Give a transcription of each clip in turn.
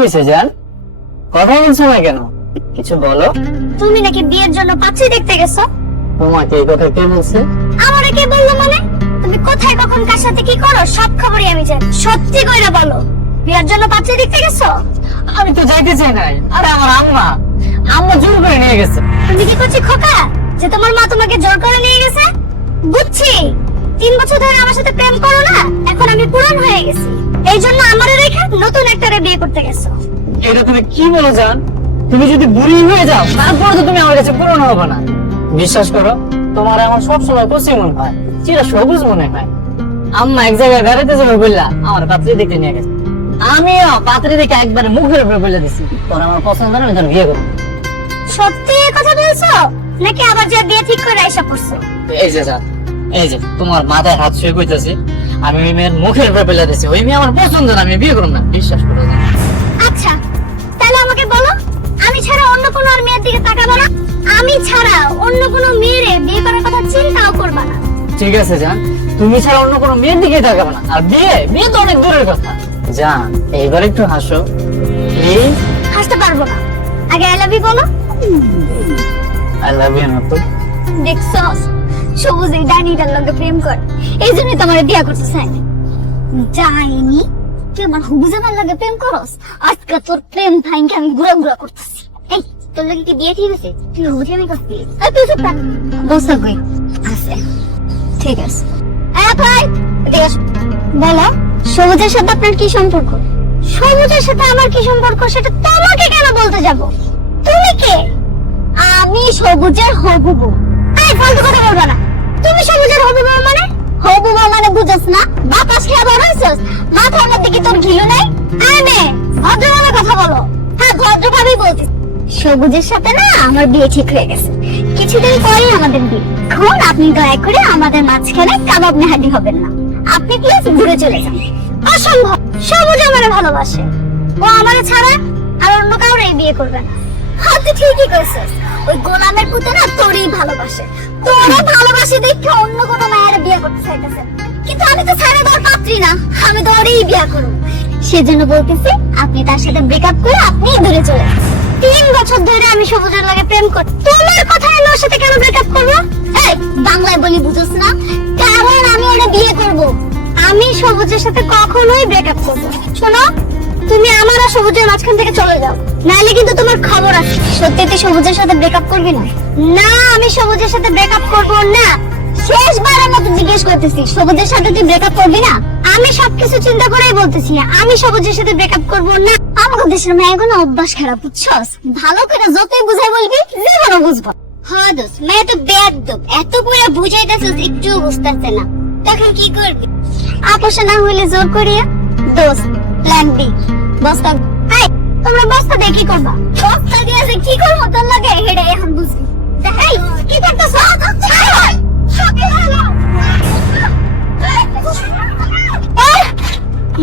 হয়েছে জান? কথা বলছো না কেন? কিছু বলো। তুমি নাকি বিয়ের জন্য পাত্রী দেখতে গেছো? তোমাকে এই কথা কে বলছে? আমারে কে বললো মানে? তুমি কোথায় কখন কার সাথে কি করো সব খবরই আমি জানি। সত্যি কইরা বলো, বিয়ের জন্য পাত্রী দেখতে গেছো? আমি তো যাইতে চাই নাই। আরে আমার আম্মা জোর করে নিয়ে গেছে। তুমি কি করছি খোকা যে তোমার মা তোমাকে জোর করে নিয়ে গেছে? বুঝছি 3 বছর ধরে আমার সাথে প্রেম করো না, এখন আমি পুরান হয়ে গেছি, এই জন্য আমারে রেখে নতুন একটারে বিয়ে করতে গেছো। এটা তুমি কি বলো জান? তুমি যদি বুড়ি হয়ে যাও তারপর তো তুমি আমার কাছে পুরনো হবে না। বিশ্বাস করো, তোমার আমার সবসময় কচি মনে হয়, চিরা সবুজ মনে হয়। আম্মা এক জায়গায় বেড়াতে যাবে বললা আমার পাত্রী দেখতে নিয়ে গেছে। আমিও পাত্রী দেখে একবারে মুখের উপরে বলে দিছি, তোর আমার পছন্দ না, আমি তোর বিয়ে করবো। সত্যি এই কথা বলছো নাকি আবার যে বিয়ে ঠিক করে আইসা পড়ছো? এই যে জান, এই যে তোমার মাথায় হাত শুয়ে কইতাছি, আমি ওই মেয়ের মুখের উপরে বলে দিছি ওই মেয়ে আমার পছন্দ না, আমি বিয়ে করবো না। বিশ্বাস করো জান। আচ্ছা তাহলে আমাকে বলো, আমি ছাড়া অন্য কোনো আর মেয়ের দিকে তাকাবো না? আমি ছাড়া অন্য কোনো মেয়েরে বিয়ে করার কথা চিন্তাও করবা না? ঠিক আছে জান, তুমি ছাড়া অন্য কোনো মেয়ের দিকে তাকাবে না। আর বিয়ে তো অনেক দূরের কথা। জান এইবার একটু হাসো প্লিজ। হাসতে পারবো না, আগে আই লাভ ইউ বলো। আই লাভ ইউ না তো? দেখছস সবুজ এই ডাইনিটার লগে প্রেম করে, এই জন্যই তোমার বিয়ে করতে চাই না। যাইনি তুই আমার হুবুজামার লগে প্রেম করস, আজকে তোর প্রেম ভাইকে আমি গুড়া গুড়া করতেছি। এই তোর লগে কি বিয়ে ঠিক আছে? তুই হুবুজামি করছিস? এই তুই চুপ থাক, বসা কই আছে? ঠিক আছে ভাই এদিকে আসো। বলো সবুজের সাথে আপনার কি সম্পর্ক? সবুজের সাথে আমার কি সম্পর্ক সেটা তোমাকে কেন বলতে যাব? তুমি কে? আমি সবুজের হবু বউ। এই ফালতু কথা বলবা না। তুমি সবুজের হবু বউ মানে? হবু বউ মানে বুঝছ না? বাতাস খেয়ে বড় হইছস, মাথার মধ্যে কি তোর ঘিলু নাই? আয় নে ভদ্রভাবে কথা বলো। হ্যাঁ ভদ্রভাবেই বলছি। সবুজের সাথে না আমার বিয়ে ঠিক হয়ে গেছে, কিছুদিন পরেই আমাদের বিয়ে। এখন আপনি দয়া করে আমাদের মাঝখানে কাবাব নেহাদি হবেন না। আপনি প্লিজ ঘুরে চলে যান। অসম্ভব, সবুজ আমারে ভালোবাসে, ও আমারে ছাড়া আর অন্য কাউরে বিয়ে করবে না। হ্যাঁ তুই ঠিকই কইছিস, ওই গোলামের পুতে না তোরই ভালোবাসে, তোরে ভালোবাসে দেখে অন্য কোনো মায়ের বিয়ে করতে চাইতেছে। কিন্তু আমি তো ছাড়া তোর পাত্রী না, আমি তো ওরই বিয়ে করব। সেজন্য বলতেছি আপনি তার সাথে ব্রেকআপ করে আপনি দূরে চলে যান। 3 বছর ধরে আমি সবুজের লাগে প্রেম করি, তোমার কথা আমি ওর সাথে কেন ব্রেকআপ করব? এই বাংলায় বলি বুঝছ না? কারণ আমি ওরে বিয়ে করব। আমি সবুজের সাথে কখনোই ব্রেকআপ করব। শোনো, তুমি আমার আর সবুজের মাঝখান থেকে চলে যাও, নাইলে কিন্তু তোমার খবর আছে। সত্যি তুই সবুজের সাথে ব্রেকআপ করবি না? না আমি সবুজের সাথে ব্রেকআপ করব না। শেষবারের মতো জিজ্ঞেস করতেছি, সবুজের সাথে তুই ব্রেকআপ করবি না? আমি সবকিছু চিন্তা করেই বলতেছি আমি সবুজের সাথে ব্রেকআপ করব না। আমাদের দেশের মেয়েগুলো অভ্যাস খারাপ, বুঝছস? ভালো করে যতই বুঝাই বলবি জীবনও বুঝবো। হ্যাঁ দোস্ত, মেয়ে তো বেয়াদব, এত করে বুঝাইতেছিস একটুও বুঝতেছে না, তখন কি করবি? আপোষে না হইলে জোর করিয়া দোস্ত প্ল্যান বি বস্তা। এই তোমরা বস্তা দিয়ে কি করবা? বস্তা দিয়ে যে কি করবো তোর লাগে হেডা এখন বুঝবি। এই কি করতেছ?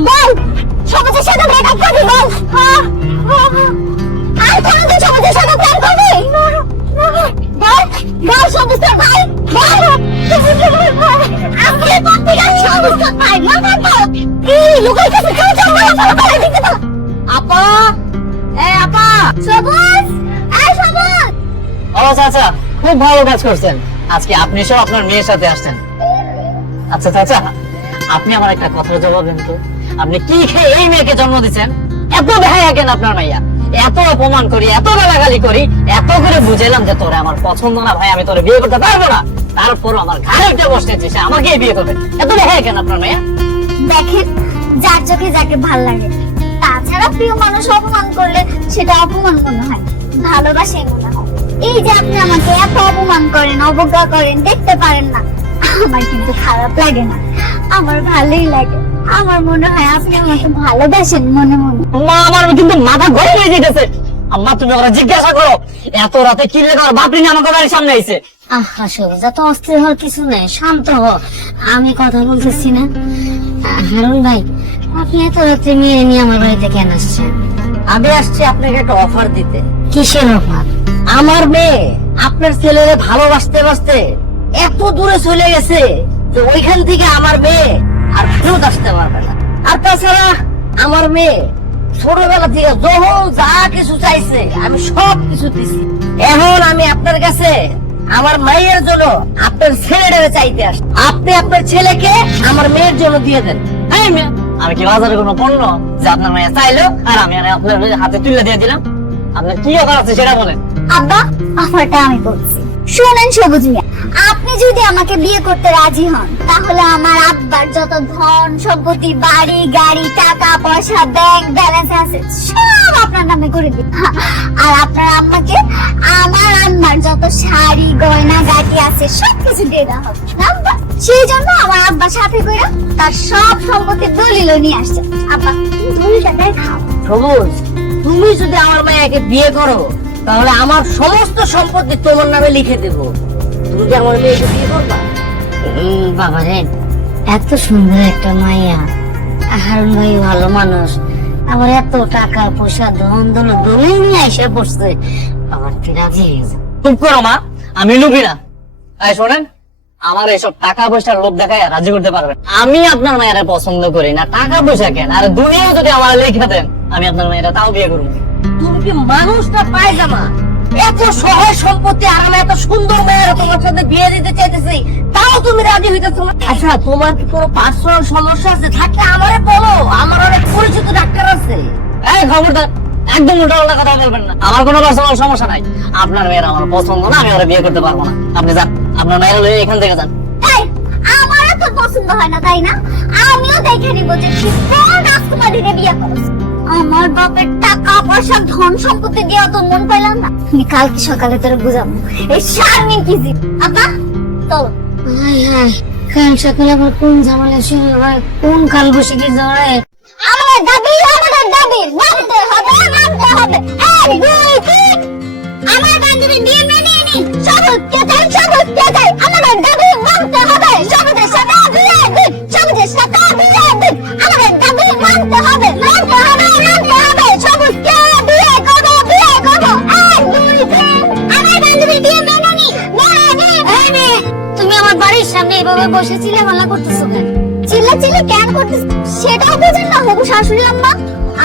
বল সবুজের সাথে ব্রেকআপ করবি? বল আর কোনদিন সবুজের সাথে প্ল্যান করবি? বল বল সবুজের ভাই, বল সবুজের ভাই, আমি পত্রিকা সবুজের ভাই মাথা বল। এই লুকাই কাছে কেউ জানলা ফলো করে দিতে দাও। আপা, এই আপা। সবুজ, এই সবুজ। ও চাচা, খুব ভালো কাজ করছেন, আজকে আপনি সব আপনার মেয়ের সাথে আসছেন। আচ্ছা চাচা, আপনি আমার একটা কথার জবাব দেন তো, আপনি কি খেয়ে এই মেয়েকে জন্ম দিচ্ছেন? এত বেহায়া কেন আপনার মাইয়া? এত অপমান করি, এত গালাগালি করি, এত করে বুঝাইলাম যে তোরে আমার পছন্দ না ভাই, আমি তোরে বিয়ে করতে পারবো না, তারপর আমার ঘাড়ে উঠে বসতেছে সে আমাকে বিয়ে করবে। এত বেহায়া কেন আপনার মাইয়া? দেখেন যার চোখে যাকে ভাল লাগে, তাছাড়া প্রিয় মানুষ অপমান করলে সেটা অপমান মনে হয়, ভালোবাসাই মনে হয়। এই যে আপনি আমাকে এত অপমান করেন, অবজ্ঞা করেন, দেখতে পারেন না, আমার কিন্তু খারাপ লাগে না, আমার ভালোই লাগে। আমার মনে হয় আপনি আমাকে ভালোবাসেন মনে মনে। মা আমার কিন্তু মাথা গরম হয়ে যেতেছে। আম্মা তুমি ওরা জিজ্ঞাসা করো এত রাতে কি লেগে বাপরি নিয়ে আমাকে বাড়ির সামনে আইছে। আহা সবুজ, এত অস্থির হওয়ার কিছু নেই, শান্ত হ, আমি কথা বলতেছি না। হারুন ভাই, আপনি এত রাত্রে মেয়ে নিয়ে আমার বাড়িতে কেন আসছেন? আমি আসছি আপনাকে একটা অফার দিতে। কিসের অফার? আমার মেয়ে আপনার ছেলেরে ভালোবাসতে বাসতে এত দূরে চলে গেছে যে ওইখান থেকে আমার মেয়ে আর ফেরত আসতে পারবে না। আর তাছাড়া আমার মেয়ে ছোটবেলা থেকে যখন যা কিছু চাইছে আমি সব কিছু দিছি। এখন আমি আপনার কাছে আমার মায়ের জন্য আপনার ছেলেটাকে চাইতে আসি। আপনি আপনার ছেলেকে আমার মেয়ের জন্য দিয়ে দেন। এই মেয়ে, আমি কি বাজারে কোনো পণ্য যে আপনার মেয়ে চাইলো আর আমি আর আপনার হাতে তুলে দিয়ে দিলাম? আপনার কি অফার আছে সেটা বলেন। আব্বা, অফারটা আমি বলছি, শুনেন সবুজ মিয়া, আপনি যদি আমাকে বিয়ে করতে রাজি হন তাহলে আমার আব্বার যত ধন সম্পত্তি, বাড়ি গাড়ি, টাকা পয়সা, ব্যাংক ব্যালেন্স আছে সব আপনার নামে করে দিন। আর আপনার আম্মাকে আমার আম্মার যত শাড়ি গয়না গাটি আছে সবকিছু দিয়ে দেওয়া হবে। আব্বা, সেই জন্য আমার আব্বার সাথে করে তার সব সম্পত্তির দলিল নিয়ে আসছে। আব্বা, দলিলটা দেখাও। সবুজ, তুমি যদি আমার মায়াকে বিয়ে করো তাহলে আমার সমস্ত সম্পত্তি তোমার নামে লিখে দেব। তুমি কি আমার মেয়েকে বিয়ে করবা? বাবা রে, এত সুন্দর একটা মাইয়া, হারুন ভাই ভালো মানুষ, আমার এত টাকা পয়সা ধন দৌলত দলিল নিয়ে এসে পড়ছে, আমার কি রাজি হয়ে যায়। চুপ করো মা, আমি লুবি না। এই শোনেন, আমার এসব টাকা পয়সার লোভ দেখায় রাজি করতে পারবেন? আমি আপনার মায়েরা পছন্দ করি না, টাকা পয়সা কেন, আর দুনিয়াও যদি আমার লিখে দেন আমি আপনার মায়েরা তাও বিয়ে করবো। তুমি কি মানুষটা পায়জামা? এত সহায় সম্পত্তি আর আমি এত সুন্দর মেয়ের তোমার সাথে বিয়ে দিতে চাইতেছি, তাও তুমি রাজি হইতেছো না? আচ্ছা, তোমার কি কোনো পার্সোনাল সমস্যা আছে? থাকলে আমারে বলো, আমার অনেক পরিচিত ডাক্তার আছে। এই খবরদার, একদম উল্টাপাল্টা কথা বলবেন না। আমার কোনো পার্সোনাল সমস্যা নাই, আপনার মেয়ের আমার পছন্দ না, আমি ওরা বিয়ে করতে পারবো না। আপনি যান, আপনার মেয়ের লয়ে এখান থেকে যান। এই, আমারও তো পছন্দ হয় না তাই না? আমিও দেখে নিব যে কি কোন রাজকুমারীরে বিয়ে করছ। আমার বাপের টাকা পয়সা ধন সম্পত্তি দিয়ে তো মন পাইলাম না। আমি কালকে সকালে তোর বুঝাবো এই শারমিন কি জি। আব্বা, চলো। হাই হাই, কাল সকালে আবার কোন ঝামেলা শুরু হয়, কোন কাল বসে কি জ্বরে। আমাদের দাবি মানতে হবে, মানতে হবে। এক দুই তিন, আমার বান্ধবী বিয়ে মেনে নি। সবুজ কে চাই, আমাদের দাবি মানতে হবে। সবুজের সাথে বিয়ে দিন, সবুজের সাথে বিয়ে দিন, আমাদের দাবি মানতে হবে, মানতে হবে, মানতে হবে। সবুজকে বিয়ে করবো, বিয়ে করবো। এক দুই তিন, আমার বান্ধবী বিয়ে মেনে নি। এই মেয়ে, তুমি আমার বাড়ির সামনে এভাবে বসে চিল্লাপাল্লা করতেছো কেন? চিল্লাচিল্লি কেন করতেছো সেটাও বোঝেন না হবু শাশুড়ি আম্মা?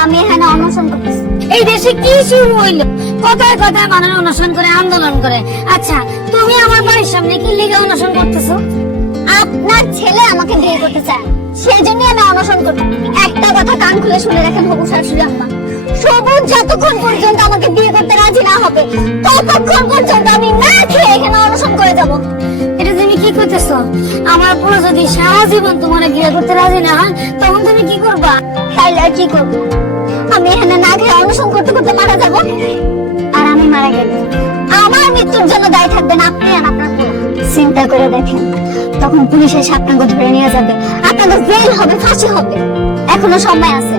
আমি এখানে অনশন করতেছি। এই দেশে কি শুরু হইলো? কথায় কথায় মানুষ অনশন করে, আন্দোলন করে। আচ্ছা, তুমি আমার বাড়ির সামনে কি লিগে অনশন করতেছো? আপনার ছেলে আমাকে বিয়ে করতে চায়, সেই জন্য আমি অনশন করছি। একটা কথা কান খুলে শুনে রাখেন হবু শাশুড়ি আম্মা, সবুজ যতক্ষণ পর্যন্ত আমাকে বিয়ে করতে রাজি না হবে ততক্ষণ পর্যন্ত আমি না খেয়ে এখানে অনশন করে যাব। এটা তুমি কি করতেছো? আমার পুরো যদি সারা জীবন তোমার বিয়ে করতে রাজি না হয় তখন তুমি কি করবা? তাইলে আর কি করবো? আমি এখানে না খেয়ে অনশন করতে করতে মারা যাব। আর আমি মারা গেলে আমার মৃত্যুর জন্য দায়ী থাকবেন আপনি আর আপনার পোলা। চিন্তা করে দেখেন, তখন পুলিশ এসে আপনাকে ধরে নিয়ে যাবে, আপনাকে জেল হবে, ফাঁসি হবে। এখনো সময় আছে,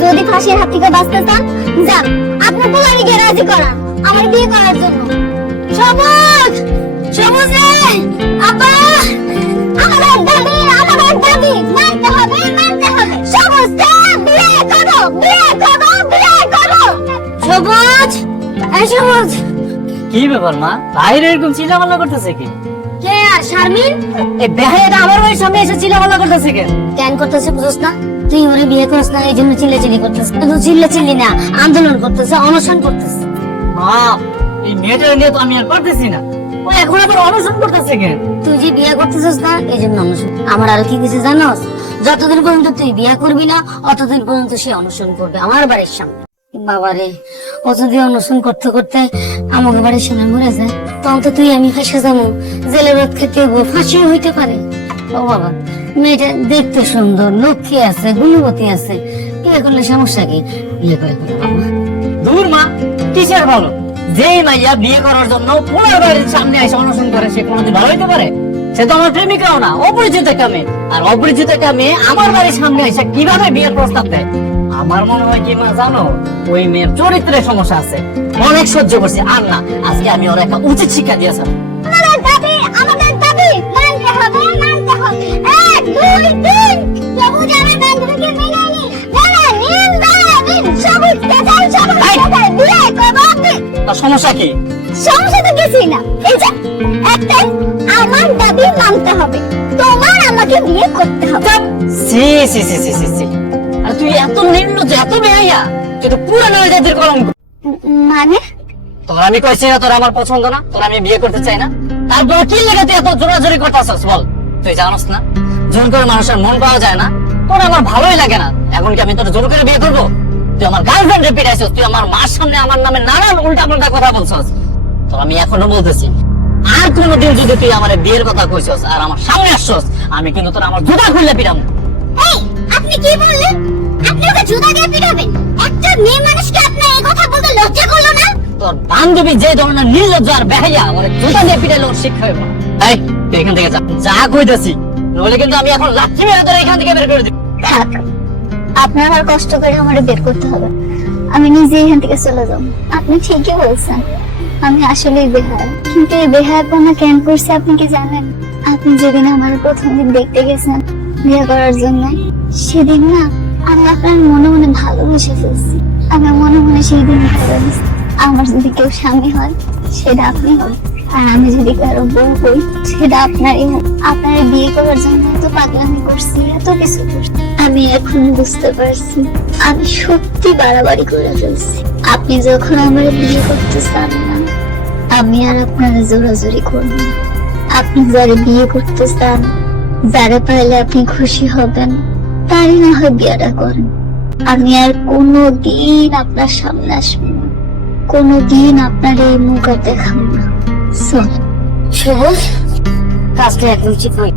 যদি ফাঁসির হাত থেকে বাঁচতে চান যান, আপনার পোলারে গিয়ে রাজি করান আমার বিয়ে করার জন্য। সবুজ, সবুজ রে, আব্বা, আমাদের দাবি মানতে হবে, মানতে হবে। সবুজ বিয়ে করো, বিয়ে করো, বিয়ে করো। সবুজ, এই সবুজ, কি ব্যাপার মা, বাইরে এরকম চিল্লাপাল্লা করতেছে কি? কে আর শারমিন? এই বেহায়াটা আমার বাড়ির সামনে এসে চিল্লাপাল্লা করতেছে কেন? কেন করতেছে বুঝছ না? তুই ওরে বিয়ে করিস না এই জন্য চিল্লাচিল্লি করতেছে। কিন্তু চিল্লাচিল্লি না, আন্দোলন করতেছে, অনশন করতেছে। মা, এই মেয়েটা নিয়ে তো আমি আর পারতেছি না, ও এখন আবার অনশন করতেছে কেন? তুই যে বিয়ে করতেছিস না এই জন্য অনশন। আমার আর কি কিছু জানোস? যতদিন পর্যন্ত তুই বিয়ে করবি না অতদিন পর্যন্ত সে অনশন করবে আমার বাড়ির সামনে। বাবারে, ও যদি অনশন করতে করতে আমাকে বাড়ির সামনে মরে যায় তখন তো তুই আমি ফাঁসে যাবো, জেলের রোদ খেতে হবো, ফাঁসিও হইতে পারে। ও বাবা, মেয়েটা দেখতে সুন্দর, লক্ষ্মী আছে, গুণবতী আছে, বিয়ে করলে সমস্যা কি? বিয়ে করে বাবা। দূর মা, কিসের ভালো? যেই মাইয়া বিয়ে করার জন্য পুরো বাড়ির সামনে এসে অনশন করে সে কোনোদিন ভালো হইতে পারে? সে তো আমার প্রেমিকাও না, অপরিচিত একটা মেয়ে। আর অপরিচিত একটা মেয়ে আমার বাড়ির সামনে এসে কিভাবে বিয়ের প্রস্তাব দেয়? আমার মনে হয় কি মা জানো, ওই মেয়ের চরিত্রের সমস্যা আছে। অনেক সহ্য করছি, আর না, আজকে আমি ওর একটা উচিত শিক্ষা দিয়েছি। আমাদের দাবি মানতে হবে, মানতে হবে। এক দুই তিন, সবুজ আমার বান্ধবীকে মেনে নি। নিন, সবুজ চাই, সবুজ চাই, বিয়ে করবো আপনি। তার সমস্যা কি? সমস্যা তো কিছুই না, এই যে একটাই, আমার দাবি মানতে হবে, তোমার আমাকে বিয়ে করতে হবে। সি সি সি সি সি সি, আর তুই এত নির্লজ্জ, এত বেহায়া, তুই তো পুরানো জাতির কলঙ্ক। মানে তোর আমি কইছি না তোর আমার পছন্দ না, তোর আমি বিয়ে করতে চাই না, তারপর কি লেগে তুই এত জোরাজোরি করতেছস বল? তুই জানোস না জোর করে মানুষের মন পাওয়া যায় না, তোর আমার ভালোই লাগে না, এখন কি আমি তোর জোর করে বিয়ে করবো? তুই আমার গার্লফ্রেন্ড রে পিটাইছস, তুই আমার মার সামনে আমার নামে নানান উল্টা পাল্টা কথা বলছস। তো আমি এখনো বলতেছি, আর কোনোদিন যদি তুই আমার বিয়ের কথা কইছস আর আমার সামনে আসছস, আমি কিন্তু তোর আমার জুতা খুললে পিটাবো। এই আপনি কি বললেন? আপনি ওকে জুতা দিয়ে পিটাবেন? একটা মেয়ে মানুষকে আপনি এই কথা বলতে লজ্জা করলো না? তোর বান্ধবী যে ধরনের নির্লজ্জ আর বেহায়া, ওরে জুতা দিয়ে পিটাইলে ওর শিক্ষা হইব না। এই তুই এখান থেকে যা, যা কইতাছি, নইলে কিন্তু আমি এখন লাঠি মেরে তোর এখান থেকে বের করে দিব। থাক, আপনার আর কষ্ট করে আমার বের করতে হবে, আমি নিজে এখান থেকে চলে যাব। আপনি ঠিকই বলছেন, আমি আসলেই বেহায়া, কিন্তু এই বেহায়াপনা কেন করছে আপনি কি জানেন? আপনি যেদিন আমার প্রথম দিন দেখতে গেছেন বিয়ে করার জন্য, সেদিন না আমি আপনার মনে মনে ভালোবেসে ফেলছি। আমি মনে মনে সেই দিন ভালোবেসেছি, আমার যদি কেউ স্বামী হয় সেটা আপনি হন, আর আমি যদি কারো বউ হই সেটা আপনারই হোক। আপনার বিয়ে করার জন্য এত পাগলামি করছি, এত কিছু করছি, আমি এখন বুঝতে পারছি আমি সত্যি বাড়াবাড়ি করে ফেলছি। আপনি যখন আমার বিয়ে করতে চান না, আমি আর আপনার জোরাজোরি করব না। আপনি যারে বিয়ে করতে চান, যারে পাইলে আপনি খুশি হবেন, তারই না হয় বিয়েটা করেন। আমি আর কোনোদিন আপনার সামনে আসবো না, কোনোদিন আপনার এই মুখ আর দেখাবো না। চল সবুজ, কাজটা একদম ঠিক নয়।